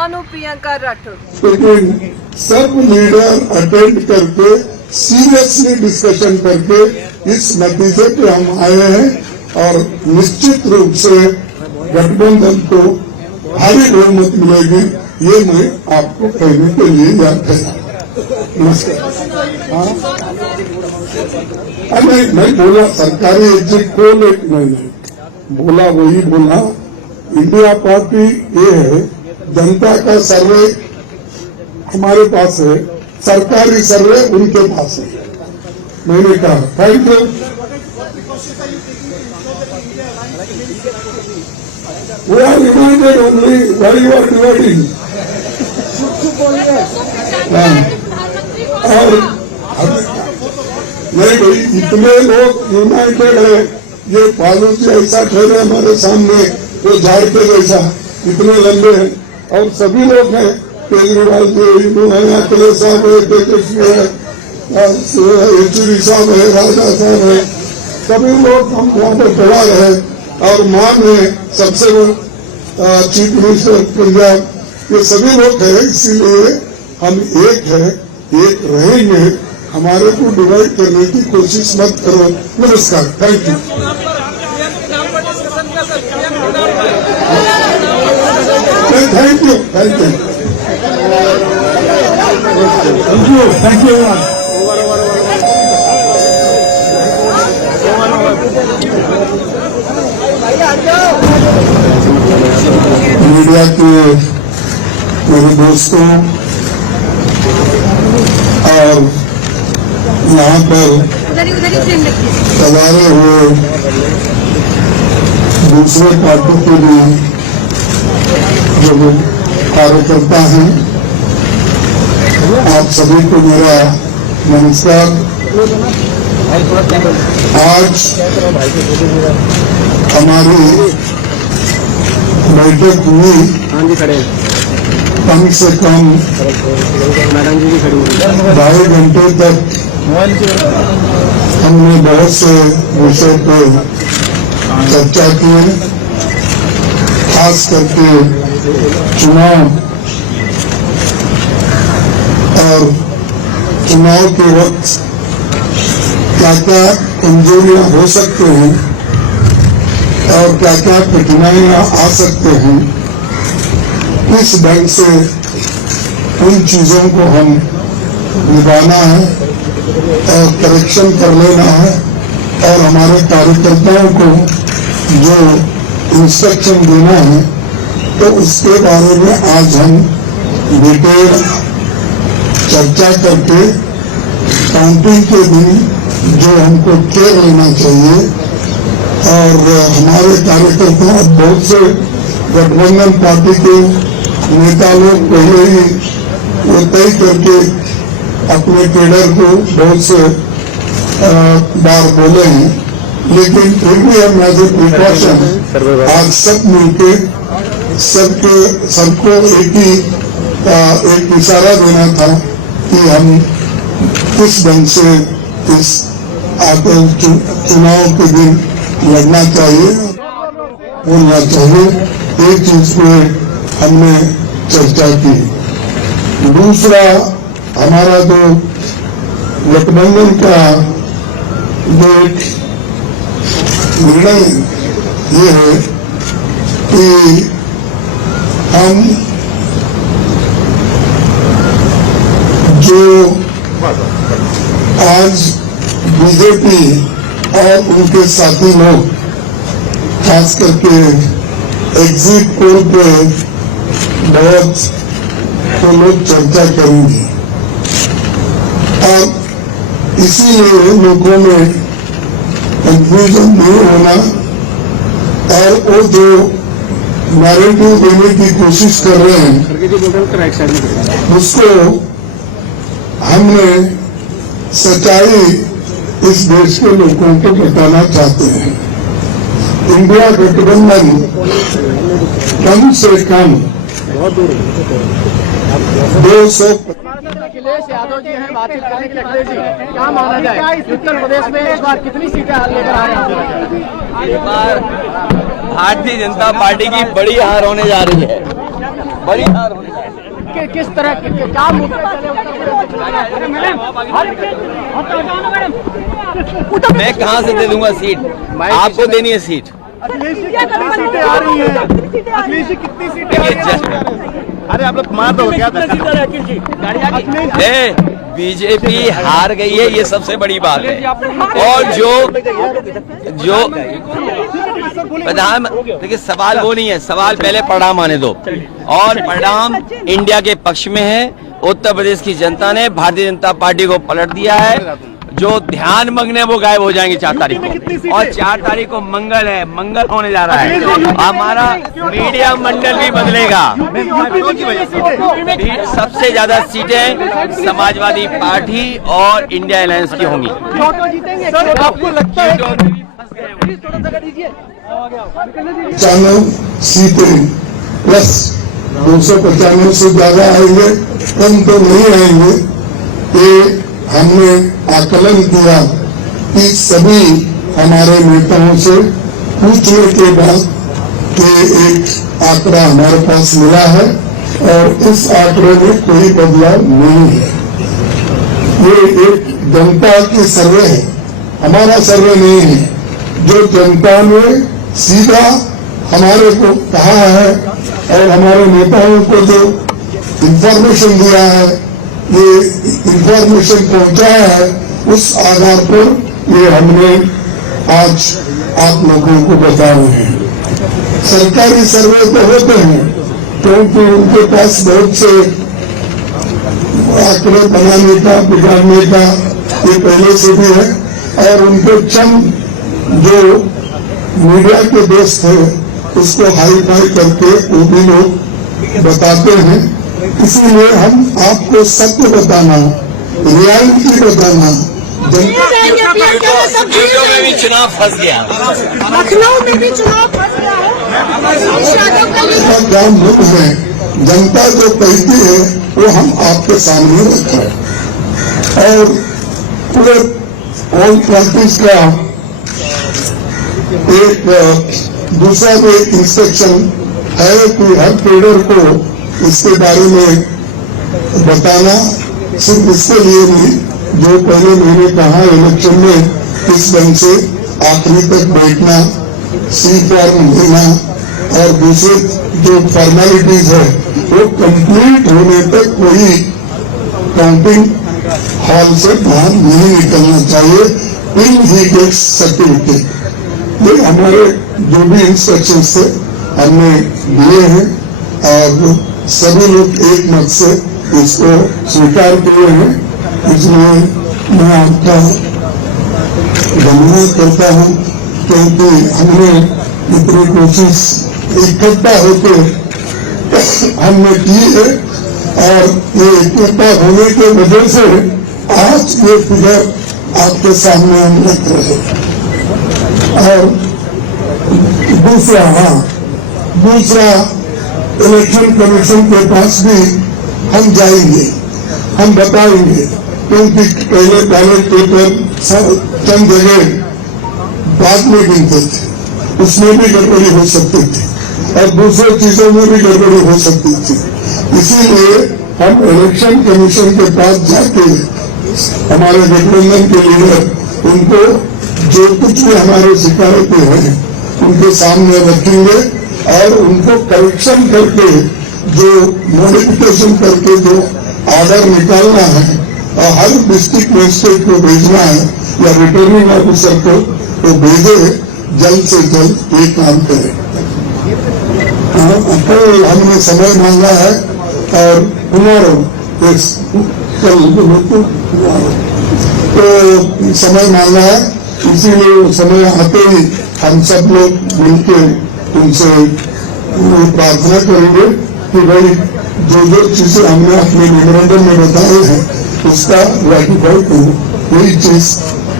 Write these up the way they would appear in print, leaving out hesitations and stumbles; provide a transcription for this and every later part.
नानू प्रियंका राठौर। लेकिन सब leader attend करके सीरियसली डिस्कशन करके इस नतीजे पे हम आए हैं और निश्चित रूप से गठबंधन को भारी बहुमत मिलेगी, ये मैं आपको कहने के लिए याद है। नमस्कार। मैं बोला सरकारी एग्जिट पोल एक नहीं बोला, वही बोला। इंडिया पार्टी ये है, जनता का सर्वे हमारे पास है, सरकारी सर्वे उनके पास है। मैंने कहा thank you. We are divided only. Why you are dividing? और नहीं भाई, इतने लोग यूनाइटेड है, ये फालू जी ऐसा ठहरे हमारे सामने वो झाड़ के जैसा, इतने लंबे हैं और सभी लोग हैं। केजरीवाल जी है, अखिलेश साहब है, तेजस्वी है, येचुरी साहब है, राजा साहब है, सभी लोग हम यहाँ पे खड़ा है और मान है सबसे चीफ मिनिस्टर पंजाब, ये सभी लोग हैं। इसीलिए हम एक है, एक रहेंगे। हमारे को डिवाइड करने की कोशिश मत करो। नमस्कार, thank you. Thank you, thank you, thank you. Media के मेरे दोस्तों और यहाँ पर पधारे हुए दूसरे पार्टी के लिए जो कार्यकर्ता हैं, आप सभी को मेरा नमस्कार। आज हमारी बैठक हुई, कम से कम 2.5 घंटे तक हमने बहुत से विषय पर चर्चा की, खास करके चुनाव और चुनाव के वक्त क्या क्या कमजोरियां हो सकते हैं और क्या क्या कठिनाइयां आ सकते हैं, किस ढंग से उन चीजों को हम निभाना है और करेक्शन कर लेना है और हमारे कार्यकर्ताओं को जो इंस्ट्रक्शन देना है, तो उसके बारे में आज हम डिटेल चर्चा करके काउंटिंग के दिन जो हमको केयर लेना चाहिए। और हमारे कार्यकर्ता बहुत से गठबंधन पार्टी के नेता लोग पहले ही वो तय करके अपने कैडर को बहुत से बार बोले हैं, लेकिन फिर भी हम एज ए प्रिकॉशन आज सब मिलके सबको एक इशारा देना था कि हम किस ढंग से इस आते चुनाव के दिन लड़ना चाहिए, बोलना चाहिए। एक चीज पे हमने चर्चा की। दूसरा, हमारा जो गठबंधन का जो एक निर्णय ये है कि हम जो आज बीजेपी और उनके साथी लोग खास करके एग्जिट पोल पे बहुत तो लोग चर्चा करेंगे और इसीलिए लोगों में कंफ्यूजन नहीं होना और वो जो नैरेटिव देने की कोशिश कर रहे हैं उसको हमने सच्चाई इस देश के लोगों को बताना चाहते हैं। इंडिया गठबंधन कम से कम 200। अखिलेश यादव जी हैं, बातचीत करने के लिए। अखिलेश जी, क्या माना जाए उत्तर प्रदेश में इस बार कितनी सीटें लेकर आ रहे हैं? इस बार भारतीय जनता पार्टी की बड़ी हार होने जा रही है, बड़ी हार होने जा रही है। किस तरह क्या मुद्दे चले? मैं कहाँ से दे दूंगा सीट? आपको देनी है सीट। अखिलेश जी कितनी सीटें आ रही हैं? अखिलेश जी कितनी सीटें आ रही हैं? अरे आप लोग मार दो क्या? बीजेपी हार गई है, ये सबसे बड़ी बात है। और जो प्रधान, देखिए सवाल वो नहीं है, सवाल पहले परिणाम आने दो। और परिणाम इंडिया के पक्ष में है। उत्तर प्रदेश की जनता ने भारतीय जनता पार्टी को पलट दिया है। जो ध्यान मग्न है वो गायब हो जाएंगे 4 तारीख को। और 4 तारीख को मंगल है, मंगल होने जा रहा है। हमारा मीडिया मंडल भी बदलेगा। सबसे ज्यादा सीटें समाजवादी पार्टी और इंडिया अलायंस की होंगी। आपको लगता है 95 सीटें प्लस 295 से ज्यादा आएंगे, कम तो नहीं आएंगे। ये हमने आकलन किया कि सभी हमारे नेताओं से पूछने के बाद कि एक आंकड़ा हमारे पास मिला है और इस आंकड़े में कोई बदलाव नहीं है। ये एक जनता की सर्वे है, हमारा सर्वे नहीं है। जो जनता ने सीधा हमारे को कहा है और हमारे नेताओं को जो इंफॉर्मेशन दिया है, ये इंफॉर्मेशन पहुंचाया है, उस आधार पर ये हमने आज आप लोगों को बता रहे हैं। सरकारी सर्वे तो होते हैं क्योंकि उनके पास बहुत से आंकड़े बनाने का, बिगाड़ने का ये पहले से भी है। और उनके चंद जो मीडिया के दोस्त है उसको हाई फाई करके वो भी लोग बताते हैं। इसीलिए हम आपको सत्य बताना, रियलिटी बताना। वीडियो में भी चुनाव फंस गया, लखनऊ में भी चुनाव फंस गया है। काम मुक्त है, जनता जो कहती है वो हम आपके सामने रखें। और पूरे ऑल पार्टीज का एक दूसरा भी इंस्ट्रक्शन है कि हर ट्रेडर को इसके बारे में बताना। सिर्फ इसके लिए नहीं, जो पहले मैंने कहा इलेक्शन में किस ढंग से आखिरी तक बैठना, सी फॉर्म देना और दूसरे जो फॉर्मेलिटीज है वो कंप्लीट होने तक कोई काउंटिंग हॉल से बाहर नहीं निकलना चाहिए टिल ही गेट्स सर्टिफिकेट। ये हमारे जो भी इंस्ट्रक्शन थे हमने दिए हैं और सभी लोग एक मत से इसको स्वीकार किए हैं। इसलिए मैं आपका धन्यवाद करता हूं क्योंकि हमने इतनी कोशिश इकट्ठा होकर हमने की है और ये इकट्ठा होने के वजह से आज ये फिगर आपके सामने हम रख रहे हैं। और दूसरा इलेक्शन कमीशन के पास भी हम जाएंगे, हम बताएंगे क्योंकि पहले बैलेट पेपर चंद जगह बाद में गिनते थे, उसमें भी गड़बड़ी हो सकती थी और दूसरे चीजों में भी गड़बड़ी हो सकती थी। इसीलिए हम इलेक्शन कमीशन के पास जाके हमारे गठबंधन के लीडर उनको जो कुछ भी हमारे शिकायतें हैं उनके सामने रखेंगे और उनको करेक्शन करके जो मॉडिफिकेशन करके जो ऑर्डर निकालना है और हर डिस्ट्रिक्ट मजिस्ट्रेट को भेजना है या रिटर्निंग ऑफिसर को तो भेजे, जल्द से जल्द ये काम करें। कल हमने समय मांगा है और टुमारो कल तो समय मांगा है, इसीलिए समय आते ही हम सब लोग मिलकर उनसे प्रार्थना करेंगे कि भाई जो चीजें हमने अपने मेमोरेंडम में बताए हैं उसका रेटिफाई करो। यही चीज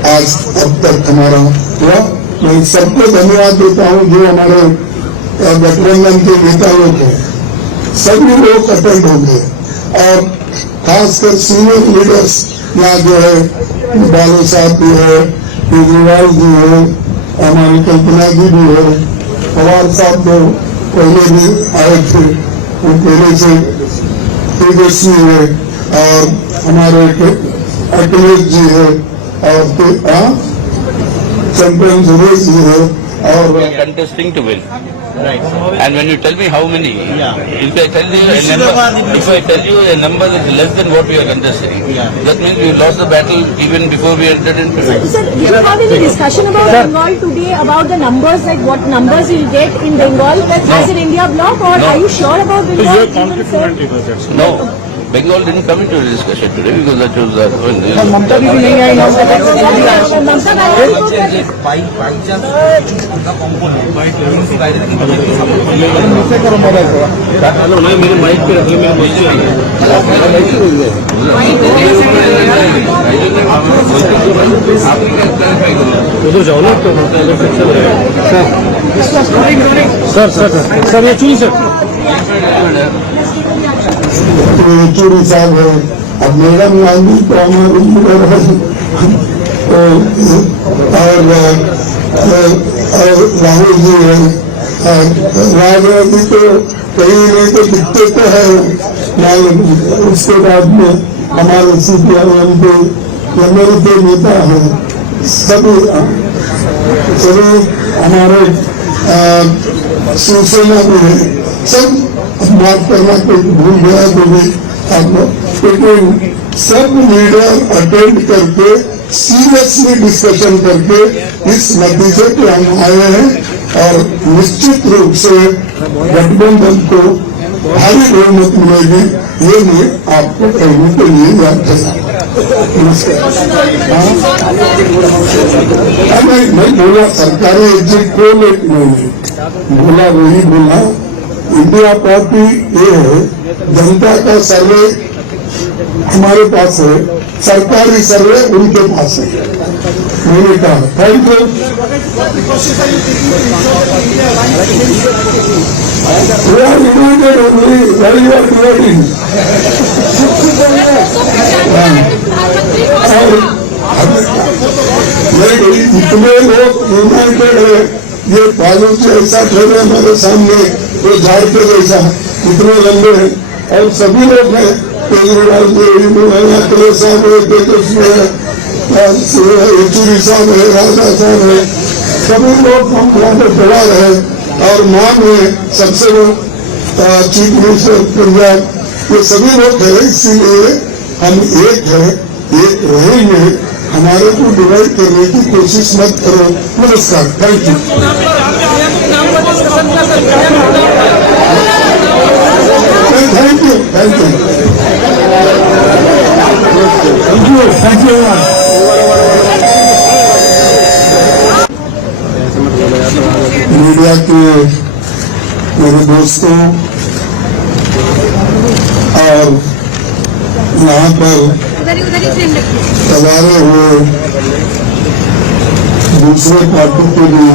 आज अब तक हमारा हुआ। मैं सबको धन्यवाद देता हूँ जो हमारे गठबंधन के नेता लोग हैं, सभी लोग अटेंड होंगे और खासकर सीनियर लीडर्स यहाँ जो है बालो साहब भी है, केजरीवाल जी है, हमारी कल्पना जी भी है, पवार साहब जो पहले भी आए थे वो पहले से थे प्रियदर्शनी है और हमारे अखिलेश जी है और चंद्रन सुरेश जी है और contesting to win. Right. And when you tell me how many, if I tell you a number that is less than what we are contesting, that means we lost the battle even before we entered into it. Sir, do you have any discussion about Bengal today, about the numbers, like what numbers you'll get in Bengal as an India bloc, or are you sure about Bengal? No, Bengal didn't come into the discussion today because that was ममता भी नहीं आई Mamata Banerjee को मेरे mic पे रख ले, मेरे उधर जाओ ना तो सर ये चुनी सर येचुरी साहब है, अब मैडम गांधी तो हमारे लीडर है और राहुल जी है, राजनीति तो कहीं नहीं तो दिखते तो है। उसके बाद में हमारे CPIM के एमएल के नेता है, सभी हमारे शिवसेना में है, सब बात करना कोई भूल गया तो भी लेकिन सब लीडर अटेंड करके सीरियसली डिस्कशन करके इस नतीजे पे हम आए हैं और निश्चित रूप से गठबंधन को भारी बहुमत मिलेगी, ये मैं आपको कहने के लिए याद है। मैं बोला सरकारी एग्जिट को, लेकिन बोला वही बोला, इंडिया पार्टी ये है, जनता का सर्वे हमारे पास है, सरकारी सर्वे उनके पास है। मैंने कहा thank you. We are united only when you are dividing. इतने लोग यूनाइटेड है, ये बालू से ऐसा ठहरे हमारे सामने, वो झाड़ के जैसा इतने लंबे हैं और सभी लोग हैं, केजरीवाल जी, अखिलेश साहब है, तेजस्वी है, येचुरी साहब है, राजा साहब है, सभी लोग हम यहाँ पे तैयार है और नाम है सबसे चीफ मिनिस्टर पंजाब, ये सभी लोग है, इसीलिए हम एक है, एक रहेंगे। हमारे को डिवाइड करने की कोशिश मत करो। नमस्कार, thank you. Thank you, thank you, thank you, thank you. Media के मेरे दोस्तों और यहाँ पर पधारे हुए दूसरे पार्टी के लिए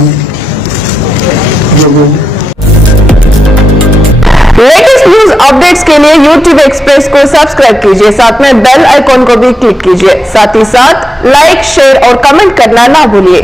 लेटेस्ट न्यूज अपडेट्स के लिए YouTube एक्सप्रेस को सब्सक्राइब कीजिए, साथ में बेल आइकॉन को भी क्लिक कीजिए, साथ ही साथ लाइक, शेयर और कमेंट करना ना भूलिए।